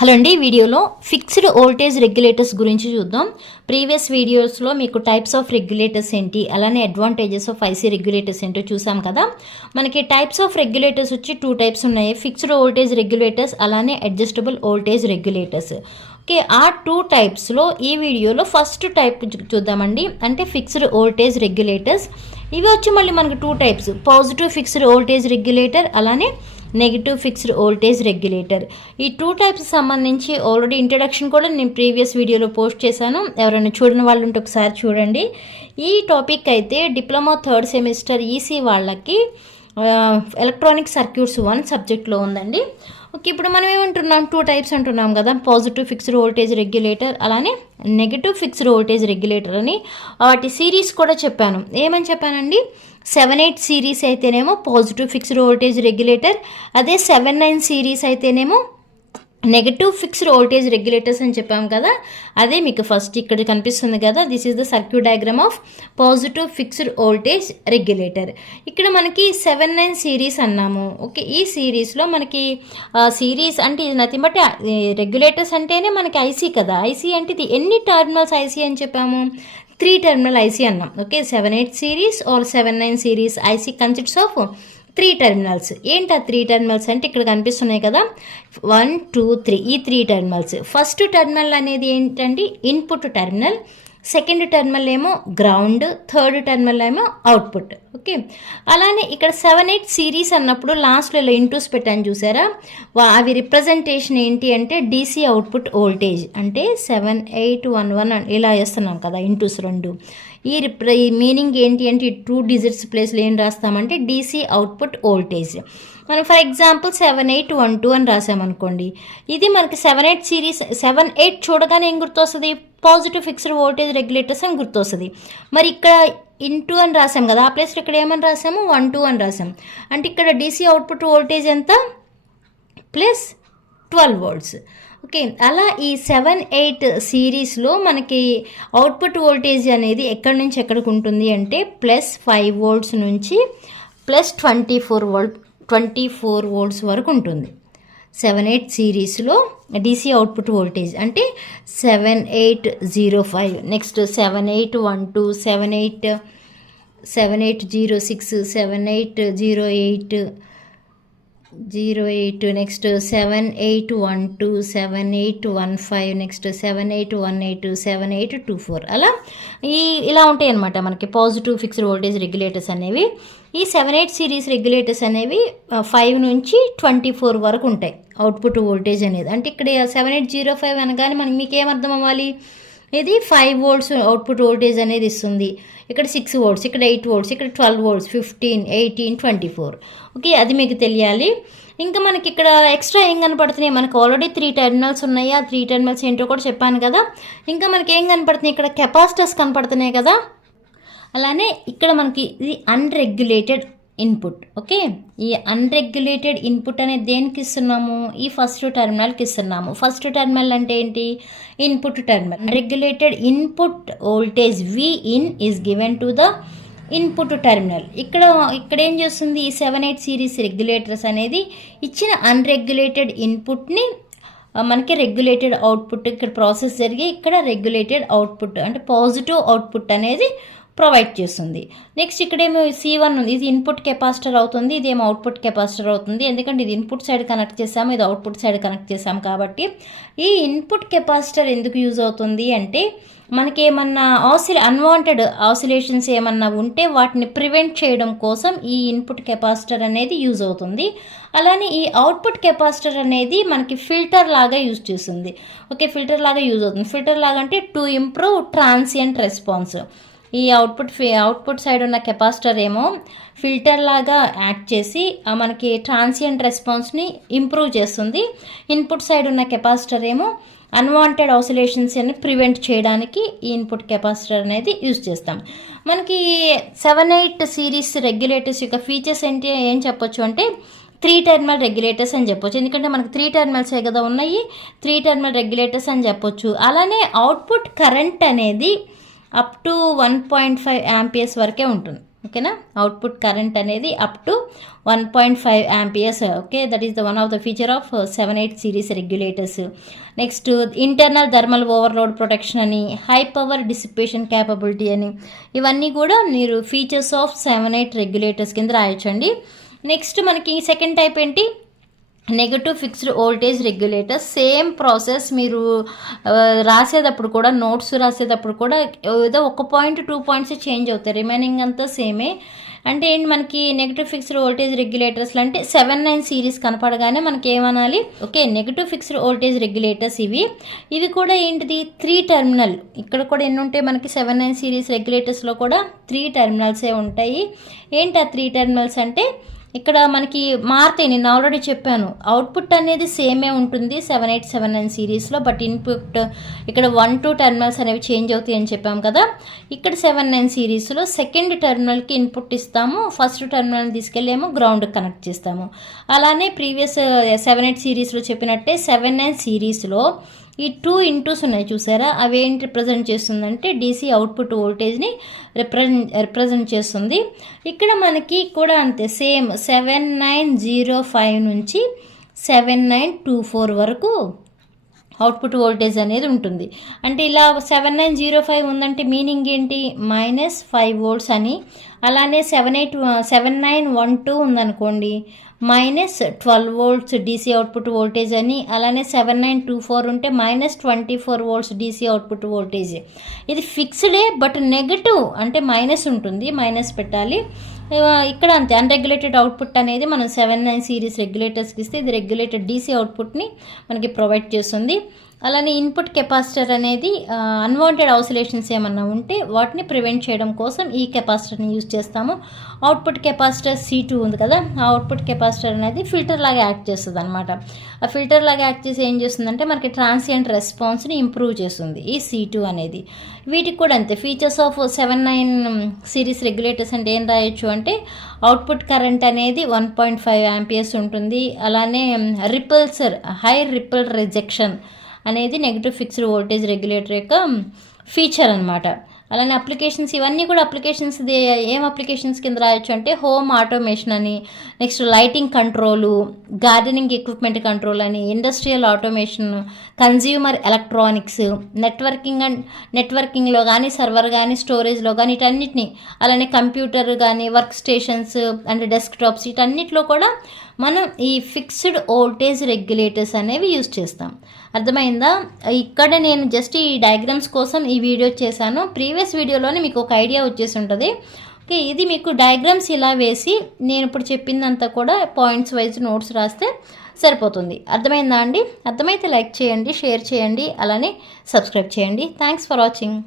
Hello అండి, వీడియోలో fixed voltage regulators గురించి చూద్దాం. ప్రీవియస్ వీడియోస్లో మీకు టైప్స్ ఆఫ్ రెగ్యులేటర్స్ ఏంటి, అలానే అడ్వాంటేజెస్ ఆఫ్ ఐసీ రెగ్యులేటర్స్ ఏంటో చూసాం కదా. మనకి టైప్స్ ఆఫ్ రెగ్యులేటర్స్ వచ్చి 2 టైప్స్ ఉన్నాయి. ఫిక్స్డ్ వోల్టేజ్ రెగ్యులేటర్స్, అలానే అడ్జస్టబుల్ వోల్టేజ్ రెగ్యులేటర్స్. ఓకే, ఆ 2 టైప్స్లో ఈ వీడియోలో ఫస్ట్ టైప్ చూద్దామండి, అంటే ఫిక్స్డ్ వోల్టేజ్ రెగ్యులేటర్స్. ఇవి వచ్చి మళ్ళీ మనకు 2 types: positive fixed voltage regulator, అలానే నెగిటివ్ ఫిక్స్డ్ వోల్టేజ్ రెగ్యులేటర్. ఈ 2 టైప్స్ సంబంధించి ఆల్రెడీ ఇంట్రడక్షన్ కూడా నేను ప్రీవియస్ వీడియోలో పోస్ట్ చేశాను. ఎవరైనా చూడని వాళ్ళు ఉంటే ఒకసారి చూడండి. ఈ టాపిక్ అయితే డిప్లొమా 3rd సెమిస్టర్ ఈసీ వాళ్ళకి ఎలక్ట్రానిక్ సర్క్యూట్స్ 1 సబ్జెక్ట్లో ఉందండి. ఓకే, ఇప్పుడు మనం ఏమంటున్నాం, 2 టైప్స్ అంటున్నాం కదా, పాజిటివ్ ఫిక్స్డ్ వోల్టేజ్ రెగ్యులేటర్, అలానే నెగిటివ్ ఫిక్స్డ్ వోల్టేజ్ రెగ్యులేటర్ అని. వాటి సిరీస్ కూడా చెప్పాను. ఏమని చెప్పానండి, 78 సిరీస్ అయితేనేమో పాజిటివ్ ఫిక్స్డ్ వోల్టేజ్ రెగ్యులేటర్, అదే 79 సిరీస్ అయితేనేమో నెగటివ్ ఫిక్స్డ్ వోల్టేజ్ రెగ్యులేటర్స్ అని చెప్పాము కదా. అదే మీకు ఫస్ట్ ఇక్కడ కనిపిస్తుంది కదా, this is the circuit diagram of positive fixed voltage regulator. ఇక్కడ మనకి 79 సిరీస్ అన్నాము. ఓకే, ఈ సిరీస్లో మనకి సిరీస్ అంటే ఇది నథింగ్ బట్ రెగ్యులేటర్స్ అంటేనే మనకి ఐసీ కదా. ఐసీ అంటే ఇది ఎన్ని టర్మినల్స్ ఐసీ అని చెప్పాము, 3 టర్మినల్ ఐసీ అన్నాం. Okay, 78 series or 79 series IC consists of 3 terminals. ఏంటి ఆ 3 టర్మినల్స్ అంటే ఇక్కడ కనిపిస్తున్నాయి కదా, 1 2 3, ఈ 3 టర్మినల్స్. ఫస్ట్ టర్మినల్ అనేది ఏంటంటే ఇన్పుట్ టర్మినల్, సెకండ్ టర్మినల్ ఏమో గ్రౌండ్, థర్డ్ టర్మినల్ ఏమో అవుట్పుట్. ఓకే, అలానే ఇక్కడ 78 సిరీస్ అన్నప్పుడు లాస్ట్లో ఇలా ఇంటూస్ పెట్టాను చూసారా, అవి రిప్రజెంటేషన్ ఏంటి అంటే డీసీ అవుట్పుట్ వోల్టేజ్. అంటే 7811 ఇలా వేస్తున్నాం కదా, ఇంటూస్ 2. ఈ మీనింగ్ ఏంటి అంటే ఈ 2 డిజిట్స్ ప్లేస్లో ఏం రాస్తామంటే డీసీ అవుట్పుట్ వోల్టేజ్. మనం ఫర్ ఎగ్జాంపుల్ 7812 అని రాసామనుకోండి, ఇది మనకి 78 సిరీస్. 78 చూడగానే ఏం గుర్తొస్తుంది, పాజిటివ్ ఫిక్స్డ్ వోల్టేజ్ రెగ్యులేటర్స్ అని గుర్తొస్తుంది. మరి ఇక్కడ ఇంటూ అని రాసాం కదా, ఆ ప్లేస్లో ఇక్కడ ఏమని రాసాము, 12 అని రాసాం. అంటే ఇక్కడ డీసీ అవుట్పుట్ వోల్టేజ్ ఎంత, ప్లస్ 12 volts. ఓకే, అలా ఈ 78 సిరీస్లో మనకి అవుట్పుట్ వోల్టేజ్ అనేది ఎక్కడి నుంచి ఎక్కడికి ఉంటుంది అంటే ప్లస్ 5 volts నుంచి ప్లస్ 24 volts వరకు ఉంటుంది. 78 సిరీస్లో డీసీ అవుట్పుట్ వోల్టేజ్ అంటే 7805, నెక్స్ట్ 7812, 7806, 7808, నెక్స్ట్ 7812, 7815, నెక్స్ట్ 7818, 7824, అలా ఇలా ఉంటాయి అన్నమాట మనకి పాజిటివ్ ఫిక్స్డ్ వోల్టేజ్ రెగ్యులేటర్స్ అనేవి. ఈ 78 సిరీస్ రెగ్యులేటర్స్ అనేవి 5 నుంచి 24 వరకు ఉంటాయి అవుట్పుట్ వోల్టేజ్ అనేది. అంటే ఇక్కడ 7805 అనగానే మనకి మీకు ఏమర్థం అవ్వాలి, ఇది 5 volts అవుట్పుట్ వోల్టేజ్ అనేది ఇస్తుంది. ఇక్కడ 6 volts, ఇక్కడ 8 volts, ఇక్కడ 12 volts, 15, 18, 24. ఓకే, అది మీకు తెలియాలి. ఇంకా మనకి ఇక్కడ ఎక్స్ట్రా ఏం కనపడుతున్నాయి, మనకు ఆల్రెడీ 3 టర్మినల్స్ ఉన్నాయి. ఆ 3 టర్మినల్స్ ఏంటో కూడా చెప్పాను కదా. ఇంకా మనకి ఏం కనపడుతున్నాయి, ఇక్కడ కెపాసిటర్స్ కనపడుతున్నాయి కదా. అలానే ఇక్కడ మనకి ఇది అన్రెగ్యులేటెడ్ ఇన్పుట్. ఓకే, ఈ అన్రెగ్యులేటెడ్ ఇన్పుట్ అనేది దేనికి ఇస్తున్నాము, ఈ ఫస్ట్ టర్మినల్కి ఇస్తున్నాము. ఫస్ట్ టర్మినల్ అంటే ఏంటి, input terminal. Unregulated input voltage Vin is given to the input terminal. ఇక్కడ ఏం చేస్తుంది, ఈ 78 సిరీస్ రెగ్యులేటర్స్ అనేది ఇచ్చిన అన్రెగ్యులేటెడ్ ఇన్పుట్ని మనకి రెగ్యులేటెడ్ అవుట్పుట్, ఇక్కడ ప్రాసెస్ జరిగి ఇక్కడ రెగ్యులేటెడ్ అవుట్పుట్ అంటే పాజిటివ్ అవుట్పుట్ అనేది ప్రొవైడ్ చేస్తుంది. నెక్స్ట్ ఇక్కడేమో C1 ఉంది, ఇది ఇన్పుట్ కెపాసిటర్ అవుతుంది, ఇదేమో అవుట్పుట్ కెపాసిటర్ అవుతుంది. ఎందుకంటే ఇది ఇన్పుట్ సైడ్ కనెక్ట్ చేసాము, ఇది అవుట్పుట్ సైడ్ కనెక్ట్ చేసాము కాబట్టి. ఈ ఇన్పుట్ కెపాసిటర్ ఎందుకు యూజ్ అవుతుంది అంటే మనకి ఏమన్నా అన్వాంటెడ్ ఆసిలేషన్స్ ఏమన్నా ఉంటే వాటిని ప్రివెంట్ చేయడం కోసం ఈ ఇన్పుట్ కెపాసిటర్ అనేది యూజ్ అవుతుంది. అలానే ఈ అవుట్పుట్ కెపాసిటర్ అనేది మనకి ఫిల్టర్ లాగా యూజ్ చేస్తుంది. ఓకే, ఫిల్టర్ లాగా యూజ్ అవుతుంది. ఫిల్టర్ లాగా అంటే టు ఇంప్రూవ్ ట్రాన్సియంట్ రెస్పాన్స్. ఈ అవుట్పుట్ సైడ్ ఉన్న కెపాసిటర్ ఏమో ఫిల్టర్ లాగా యాక్ట్ చేసి మనకి ట్రాన్సియంట్ రెస్పాన్స్ని ఇంప్రూవ్ చేస్తుంది. ఇన్పుట్ సైడ్ ఉన్న కెపాసిటర్ ఏమో అన్వాంటెడ్ ఆసిలేషన్స్ అని ప్రివెంట్ చేయడానికి ఈ ఇన్పుట్ కెపాసిటర్ అనేది యూజ్ చేస్తాం. మనకి 78 సిరీస్ రెగ్యులేటర్స్ యొక్క ఫీచర్స్ ఏంటి ఏం చెప్పొచ్చు అంటే 3 టర్మినల్ రెగ్యులేటర్స్ అని చెప్పొచ్చు. ఎందుకంటే మనకి 3 టర్మినల్సే కదా ఉన్నాయి, 3 టర్మినల్ రెగ్యులేటర్స్ అని చెప్పొచ్చు. అలానే అవుట్పుట్ కరెంట్ అనేది అప్ టు 1.5 amperes వరకే ఉంటుంది. ఓకేనా. అవుట్పుట్ కరెంట్ అనేది up to 1.5 amperes. Okay, that is the one of the feature of 78 series regulators. Next internal thermal overload protection అని, హై పవర్ డిసిపేషన్ క్యాపబిలిటీ అని, ఇవన్నీ కూడా మీరు ఫీచర్స్ ఆఫ్ 78 రెగ్యులేటర్స్ కింద రాయొచ్చండి. నెక్స్ట్ మనకి సెకండ్ టైప్ ఏంటి, negative fixed voltage regulator. Same process మీరు రాసేటప్పుడు కూడా, నోట్స్ రాసేటప్పుడు కూడా ఏదో 1 పాయింట్ 2 పాయింట్స్ చేంజ్ అవుతాయి, రిమైనింగ్ అంతా సేమే. అంటే ఏంటి, మనకి నెగటివ్ ఫిక్స్డ్ వోల్టేజ్ రెగ్యులేటర్స్లో అంటే 79 సిరీస్ కనపడగానే మనకి ఏమనాలి, okay negative fixed voltage regulators ఇవి కూడా ఏంటిది 3 టెర్మినల్. ఇక్కడ కూడా ఎన్ని ఉంటాయి మనకి 79 సిరీస్ రెగ్యులేటర్స్లో కూడా 3 టెర్మినల్సే ఉంటాయి. ఏంటి ఆ 3 టెర్మినల్స్ అంటే, ఇక్కడ మనకి మారుతాయి, నేను ఆల్రెడీ చెప్పాను. అవుట్పుట్ అనేది సేమే ఉంటుంది 7879 సిరీస్లో, బట్ ఇన్పుట్ ఇక్కడ 1-2 టెర్మినల్స్ అనేవి చేంజ్ అవుతాయి అని చెప్పాం కదా. ఇక్కడ 79 సిరీస్లో సెకండ్ టెర్మినల్కి ఇన్పుట్ ఇస్తాము, ఫస్ట్ టెర్మినల్ని తీసుకెళ్ళేమో గ్రౌండ్ కనెక్ట్ చేస్తాము. అలానే ప్రీవియస్ 78 సిరీస్లో చెప్పినట్టే 79 సిరీస్లో ఈ 2 ఇంటూస్ ఉన్నాయి చూసారా, అవి ఏంటి రిప్రజెంట్ చేస్తుందంటే డీసీ అవుట్పుట్ వోల్టేజ్ని రిప్రజెంట్ చేస్తుంది. ఇక్కడ మనకి కూడా అంతే, సేమ్ 7905 నుంచి 7924 వరకు అవుట్పుట్ వోల్టేజ్ అనేది ఉంటుంది. అంటే ఇలా 7905 ఉందంటే మీనింగ్ ఏంటి, -5 volts అని. అలానే 7912 ఉందనుకోండి, -12 volts డీసీ అవుట్పుట్ వోల్టేజ్ అని. అలానే 7924 ఉంటే -24 volts డీసీ అవుట్పుట్ వోల్టేజ్. ఇది ఫిక్స్డే, బట్ నెగటివ్ అంటే మైనస్ ఉంటుంది, మైనస్ పెట్టాలి. ఇక్కడ అంతే, అన్రెగ్యులేటెడ్ అవుట్పుట్ అనేది మనం 79 సిరీస్ రెగ్యులేటర్స్కి ఇస్తే ఇది రెగ్యులేటెడ్ డీసీ అవుట్పుట్ని మనకి ప్రొవైడ్ చేస్తుంది. అలానే ఇన్పుట్ కెపాసిటర్ అనేది అన్వాంటెడ్ ఆసిలేషన్స్ ఏమన్నా ఉంటే వాటిని ప్రివెంట్ చేయడం కోసం ఈ కెపాసిటర్ని యూజ్ చేస్తాము. అవుట్పుట్ కెపాసిటర్ C2 ఉంది కదా, ఆ అవుట్పుట్ కెపాసిటర్ అనేది ఫిల్టర్ లాగా యాక్ట్ చేస్తుంది అనమాట. ఆ ఫిల్టర్ లాగా యాక్ట్ చేసి ఏం చేస్తుందంటే మనకి ట్రాన్సియంట్ రెస్పాన్స్ని ఇంప్రూవ్ చేస్తుంది ఈ C2 అనేది. వీటికి కూడా అంతే, ఫీచర్స్ ఆఫ్ 79 సిరీస్ రెగ్యులేటర్స్ అంటే ఏం రాయొచ్చు అంటే, అవుట్పుట్ కరెంట్ అనేది 1.5 amperes ఉంటుంది. అలానే రిపల్సర్, హై రిపల్ రిజెక్షన్ అనేది నెగిటివ్ ఫిక్స్డ్ వోల్టేజ్ రెగ్యులేటర్ యొక్క ఫీచర్ అనమాట. అలానే అప్లికేషన్స్, ఇవన్నీ కూడా అప్లికేషన్స్ ఏం అప్లికేషన్స్ కింద రాయొచ్చు అంటే, హోమ్ ఆటోమేషన్ అని, next lighting control, gardening equipment control అని, ఇండస్ట్రియల్ ఆటోమేషన్, కన్జ్యూమర్ ఎలక్ట్రానిక్స్, నెట్వర్కింగ్లో కానీ, సర్వర్ కానీ, స్టోరేజ్లో కానీ, వీటన్నిటిని, అలానే కంప్యూటర్ కానీ, వర్క్ స్టేషన్స్ అండ్ డెస్క్టాప్స్, వీటన్నిటిలో కూడా మనం ఈ ఫిక్స్డ్ వోల్టేజ్ రెగ్యులేటర్స్ అనేవి యూజ్ చేస్తాం. అర్థమైందా? ఇక్కడ నేను జస్ట్ ఈ డయాగ్రామ్స్ కోసం ఈ వీడియో చేశాను. ప్రీవియస్ వీడియోలోనే మీకు ఒక ఐడియా వచ్చేసి ఉంటుంది. ఓకే, ఇది మీకు డయాగ్రామ్స్ ఇలా వేసి నేను ఇప్పుడు చెప్పిందంతా కూడా పాయింట్స్ వైజ్ నోట్స్ రాస్తే సరిపోతుంది. అర్థమైందా అండి? అర్థమైతే లైక్ చేయండి, షేర్ చేయండి, అలానే సబ్స్క్రైబ్ చేయండి. Thanks for watching.